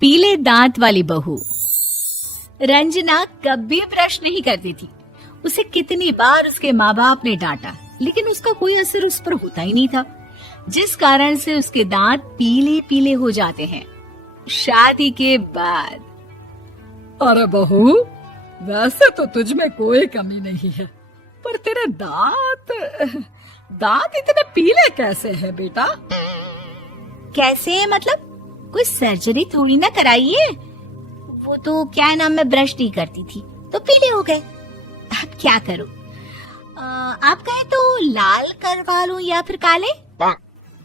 पीले दांत वाली बहू। रंजना कभी ब्रश नहीं करती थी। उसे कितनी बार उसके माँ बाप ने डांटा, लेकिन उसका कोई असर उस पर होता ही नहीं था, जिस कारण से उसके दांत पीले पीले हो जाते हैं। शादी के बाद। अरे बहू, वैसे तो तुझ में कोई कमी नहीं है, पर तेरे दांत इतने पीले कैसे हैं बेटा? कैसे मतलब? कोई सर्जरी थोड़ी ना कराइए। वो तो क्या नाम, मैं ब्रश नहीं करती थी तो पीले हो गए। अब क्या करूं? आप कहें तो लाल करवा लूं या फिर काले?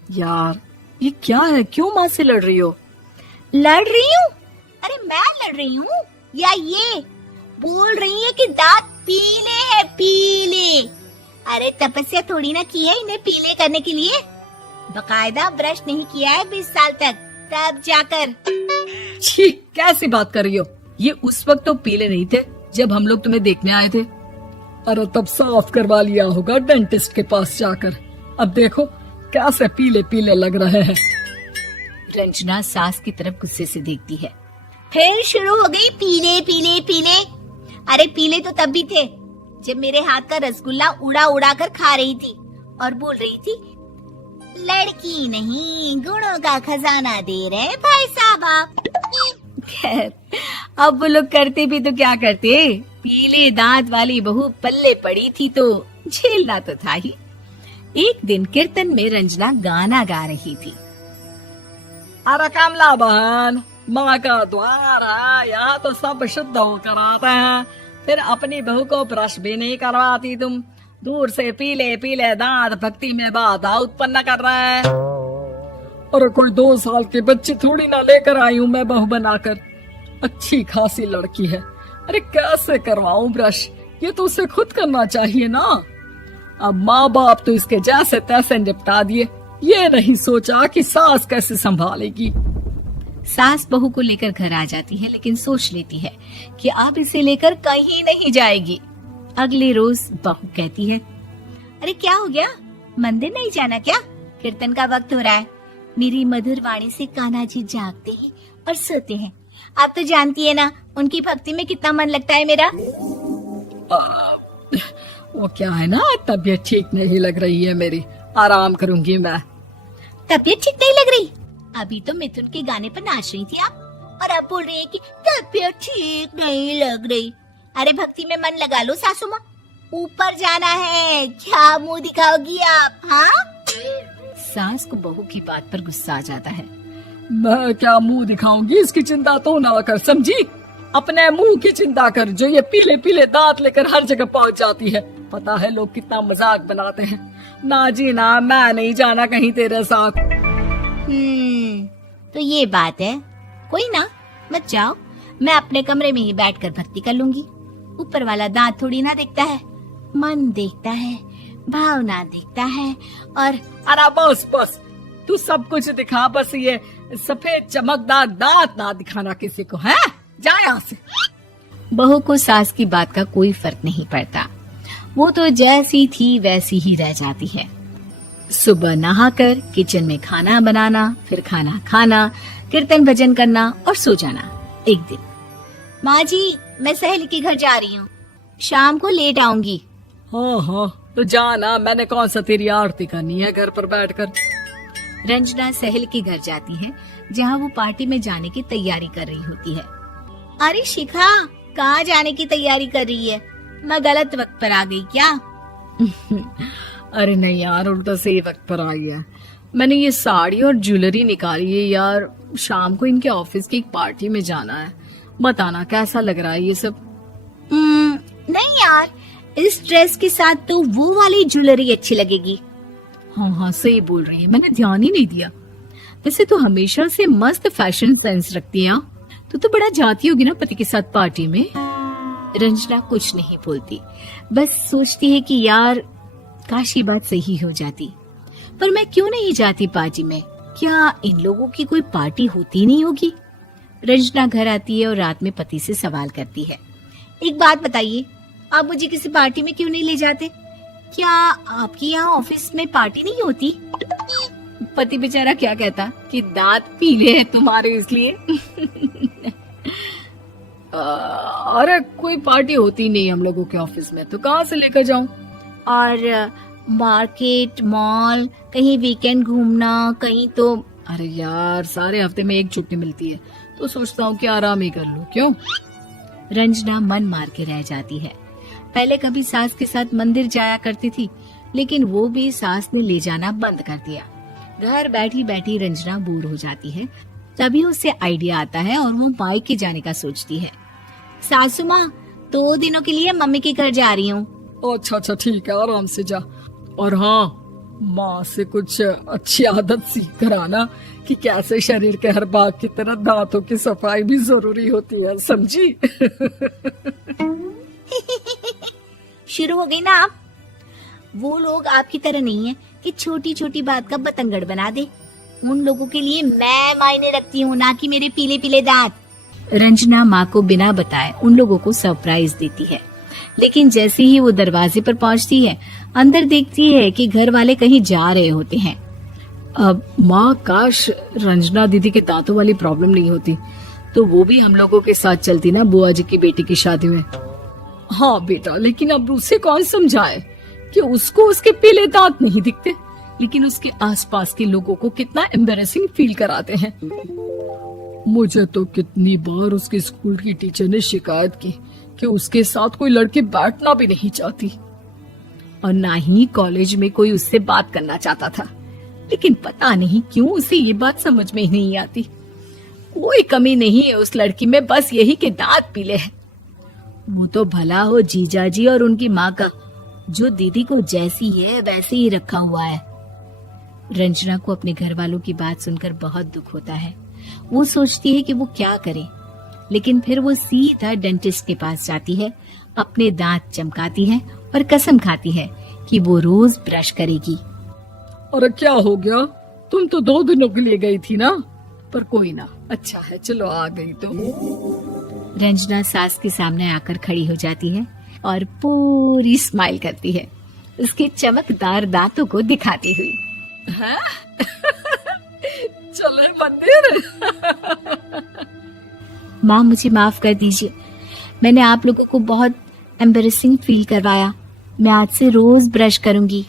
यार ये क्या है, क्यों माँ से लड़ रही हो? लड़ रही हूँ? अरे मैं लड़ रही हूँ या ये बोल रही है कि दांत पीले हैं, पीले। अरे तपस्या थोड़ी ना की है इन्हें पीले करने के लिए। बकायदा ब्रश नहीं किया है 20 साल तक, तब जाकर। छी, कैसी बात कर रही हो? ये उस वक्त तो पीले नहीं थे जब हम लोग तुम्हें देखने आए थे। अरे तब साफ करवा लिया होगा डेंटिस्ट के पास जाकर। अब देखो कैसे पीले पीले लग रहे हैं। रंजना सास की तरफ गुस्से से देखती है। फिर शुरू हो गई पीले पीले पीले। अरे पीले तो तब भी थे जब मेरे हाथ का रसगुल्ला उड़ा उड़ा कर खा रही थी और बोल रही थी, लड़की नहीं गुणों का खजाना दे रहे भाई साहब आप। खैर, अब वो लोग करते भी तो क्या करते, पीले दांत वाली बहू पल्ले पड़ी थी तो झेलना तो था ही। एक दिन कीर्तन में रंजना गाना गा रही थी। अरे कमला बहन, माँ का द्वार है, यहाँ तो सब शुद्ध होकर आते हैं, फिर अपनी बहू को ब्रश भी नहीं करवाती तुम। दूर से पीले पीले दांत भक्ति में बाधा उत्पन्न कर रहे हैं। अरे कोई 2 साल के बच्चे थोड़ी ना लेकर आई हूँ मैं बहू बनाकर। अच्छी खासी लड़की है, अरे कैसे करवाऊं ब्रश? ये तो उसे खुद करना चाहिए ना। अब माँ बाप तो इसके जैसे तैसे निपटा दिए, ये नहीं सोचा कि सास कैसे संभालेगी। सास बहू को लेकर घर आ जाती है, लेकिन सोच लेती है कि अब इसे लेकर कहीं नहीं जाएगी। अगले रोज बहू कहती है, अरे क्या हो गया, मंदिर नहीं जाना क्या? कीर्तन का वक्त हो रहा है। मेरी मधुर वाणी से कान्हा जी जागते हैं और सोते हैं। आप तो जानती है ना उनकी भक्ति में कितना मन लगता है मेरा। वो क्या है ना, तबीयत ठीक नहीं लग रही है मेरी, आराम करूंगी मैं। तबीयत ठीक नहीं लग रही? अभी तो मिथुन के गाने पर नाच रही थी आप, और अब बोल रही है कि तबीयत ठीक नहीं लग रही। अरे भक्ति में मन लगा लो सासू माँ, ऊपर जाना है, क्या मुंह दिखाओगी आप? हाँ? सास को बहू की बात पर गुस्सा आ जाता है। मैं क्या मुंह दिखाऊंगी, इसकी चिंता तो ना कर, समझी? अपने मुंह की चिंता कर, जो ये पीले पीले दांत लेकर हर जगह पहुंच जाती है। पता है लोग कितना मजाक बनाते हैं। ना जी ना, मैं नहीं जाना कहीं तेरे साथ। तो ये बात है, कोई ना, मत जाओ, मैं अपने कमरे में ही बैठकर भक्ति कर लूंगी। ऊपर वाला दांत थोड़ी ना देखता है, मन देखता है, भावना देखता है। और अरे बस बस, तू सब कुछ दिखा, बस ये सफेद चमकदार दांत ना दिखाना किसी को, है? जा यहाँ से। बहू को सास की बात का कोई फर्क नहीं पड़ता, वो तो जैसी थी वैसी ही रह जाती है। सुबह नहाकर किचन में खाना बनाना, फिर खाना खाना, कीर्तन भजन करना और सो जाना। एक दिन, माँ जी मैं सहेली के घर जा रही हूँ, शाम को लेट आऊंगी। हाँ हाँ तो जाना, मैंने कौन सा तेरी आरती करनी है घर पर बैठकर। रंजना सहेली के घर जाती है, जहाँ वो पार्टी में जाने की तैयारी कर रही होती है। अरे शिखा, कहाँ जाने की तैयारी कर रही है? मैं गलत वक्त पर आ गई क्या? अरे नहीं यार, उल्टा सही वक्त पर आ गया। मैंने ये साड़ी और ज्वेलरी निकाली है यार, शाम को इनके ऑफिस की एक पार्टी में जाना है। बताना कैसा लग रहा है ये सब? नहीं यार, इस ड्रेस के साथ तो वो वाली ज्वेलरी अच्छी लगेगी। हाँ हाँ सही बोल रही है, मैंने ध्यान ही नहीं दिया। वैसे तो हमेशा से मस्त फैशन सेंस रखती है। तो बड़ा जाती होगी ना पति के साथ पार्टी में। रंजना कुछ नहीं बोलती, बस सोचती है कि यार काश ये बात सही हो जाती, पर मैं क्यों नहीं जाती पार्टी में? क्या इन लोगों की कोई पार्टी होती नहीं होगी? रंजना घर आती है और रात में पति से सवाल करती है, एक बात बताइए, आप मुझे किसी पार्टी में क्यों नहीं ले जाते? क्या आपकी यहाँ ऑफिस में पार्टी नहीं होती? पति बेचारा क्या कहता कि दांत पीले हैं तुम्हारे इसलिए। अरे कोई पार्टी होती नहीं हम लोगों के ऑफिस में, तो कहाँ से लेकर जाऊं? और मार्केट, मॉल, कहीं वीकेंड घूमना, कहीं तो। अरे यार, सारे हफ्ते में एक छुट्टी मिलती है, तो सोचता हूँ कि आराम ही कर लूं। क्यों? रंजना मन मार के रह जाती है। पहले कभी सास के साथ मंदिर जाया करती थी, लेकिन वो भी सास ने ले जाना बंद कर दिया। घर बैठी बैठी रंजना बोर हो जाती है। तभी उसे आइडिया आता है और वो मायके जाने का सोचती है। सासू माँ, 2 दिनों के लिए मम्मी के घर जा रही हूँ। अच्छा ठीक है, आराम से जा। और हाँ, माँ से कुछ अच्छी आदत सीख कर आना कि कैसे शरीर के हर भाग की तरह दांतों की सफाई भी जरूरी होती है, समझी? शुरू हो गई ना आप। वो लोग आपकी तरह नहीं है कि छोटी छोटी बात का बतंगड़ बना दे। उन लोगों के लिए मैं मायने रखती हूँ, ना कि मेरे पीले पीले दांत। रंजना माँ को बिना बताए उन लोगों को सरप्राइज देती है, लेकिन जैसे ही वो दरवाजे पर पहुंचती है, अंदर देखती है कि घर वाले कहीं जा रहे होते हैं। अब माँ, काश रंजना दीदी के दांतों वाली प्रॉब्लम नहीं होती, तो वो भी हम लोगों के साथ चलती ना बुआ जी की बेटी की शादी में। हाँ बेटा, लेकिन अब उसे कौन समझाए कि उसको उसके पीले दांत नहीं दिखते, लेकिन उसके आसपास के लोगों को कितना एम्बैरेसिंग फील कराते हैं। मुझे तो कितनी बार उसके स्कूल की टीचर ने शिकायत की कि उसके साथ कोई लड़की बैठना भी नहीं चाहती, और ना ही कॉलेज में कोई उससे बात करना चाहता था। लेकिन पता नहीं क्यों उसे ये बात समझ में ही नहीं आती। कोई कमी नहीं है उस लड़की में, बस यही कि दांत पीले हैं। वो तो भला हो जीजा जी और उनकी माँ का, जो दीदी को जैसी है वैसे ही रखा हुआ है। रंजना को अपने घर वालों की बात सुनकर बहुत दुख होता है। वो सोचती है कि वो क्या करे, लेकिन फिर वो सीधा डेंटिस्ट के पास जाती है, अपने दांत चमकाती है और कसम खाती है कि वो रोज ब्रश करेगी। अरे क्या हो गया? तुम तो 2 दिनों के लिए गई थी ना, पर कोई ना, अच्छा है, चलो आ गई तो। रंजना सास के सामने आकर खड़ी हो जाती है और पूरी स्माइल करती है, उसके चमकदार दांतों को दिखाती हुई। हैं? चले मंदिर। माँ, मुझे माफ कर दीजिए, मैंने आप लोगों को बहुत एम्बैरेसिंग फील करवाया। मैं आज से रोज ब्रश करूंगी।